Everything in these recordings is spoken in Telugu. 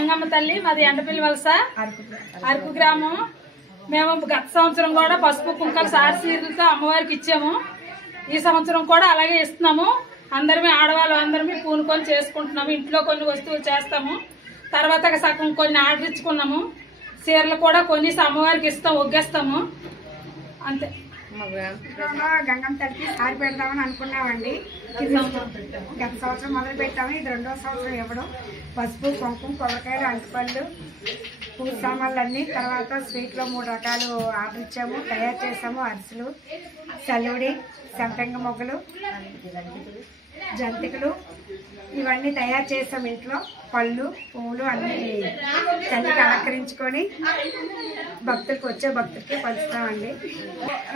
గంగమ్మ తల్లి, మాది ఎండపల్లి వలస, అరకు గ్రామం. మేము గత సంవత్సరం కూడా పసుపు కుంకాలు సారసీలతో అమ్మవారికి ఇచ్చాము. ఈ సంవత్సరం కూడా అలాగే ఇస్తున్నాము. అందరమే ఆడవాళ్ళు అందరమే పూనుకొని చేసుకుంటున్నాము. ఇంట్లో కొన్ని వస్తువులు చేస్తాము. తర్వాత సగం కొన్ని ఆర్డర్ ఇచ్చుకున్నాము. చీరలు కూడా కొన్ని అమ్మవారికి ఇస్తాం, ఒగ్గేస్తాము. అంతే. గంగమ్మ తల్లికి సారి పెడదామని అనుకున్నామండి. గత సంవత్సరం మొదలు పెట్టాము. ఇది 2వ సంవత్సరం ఇవ్వడం. పసుపు, కుంకుమ, కొబ్బరికాయలు, అంటుపళ్ళు, పూజ సామాన్లు అన్నీ. తర్వాత స్వీట్లో 3 రకాలు ఆర్డర్ ఇచ్చాము, తయారు చేసాము. అరిసెలు, చల్లుడి, సంపెంగ మొగ్గలు, జంతికలు ఇవన్నీ తయారు చేసాము. ఇంట్లో పళ్ళు, పువ్వులు అన్నీ తల్లికి అలంకరించుకొని భక్తులకు వచ్చే భక్తులకి పంచుతామండి.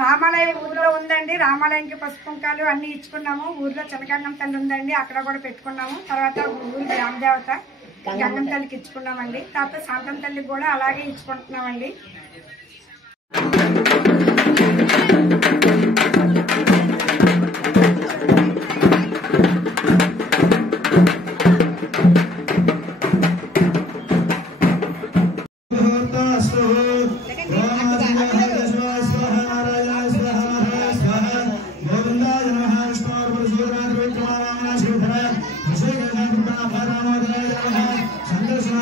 రామాలయం ఊర్లో ఉందండి. రామాలయంకి పసుపు కుంకాలు అన్నీ ఇచ్చుకున్నాము. ఊర్లో చిన్నగంగమ్మ తల్లి ఉందండి, అక్కడ కూడా పెట్టుకున్నాము. తర్వాత ఊరి గ్రామదేవత గంగమ్మ తల్లికి ఇచ్చుకున్నామండి. తర్వాత శాంతం తల్లికి కూడా అలాగే ఇచ్చుకుంటున్నామండి. సందర్శన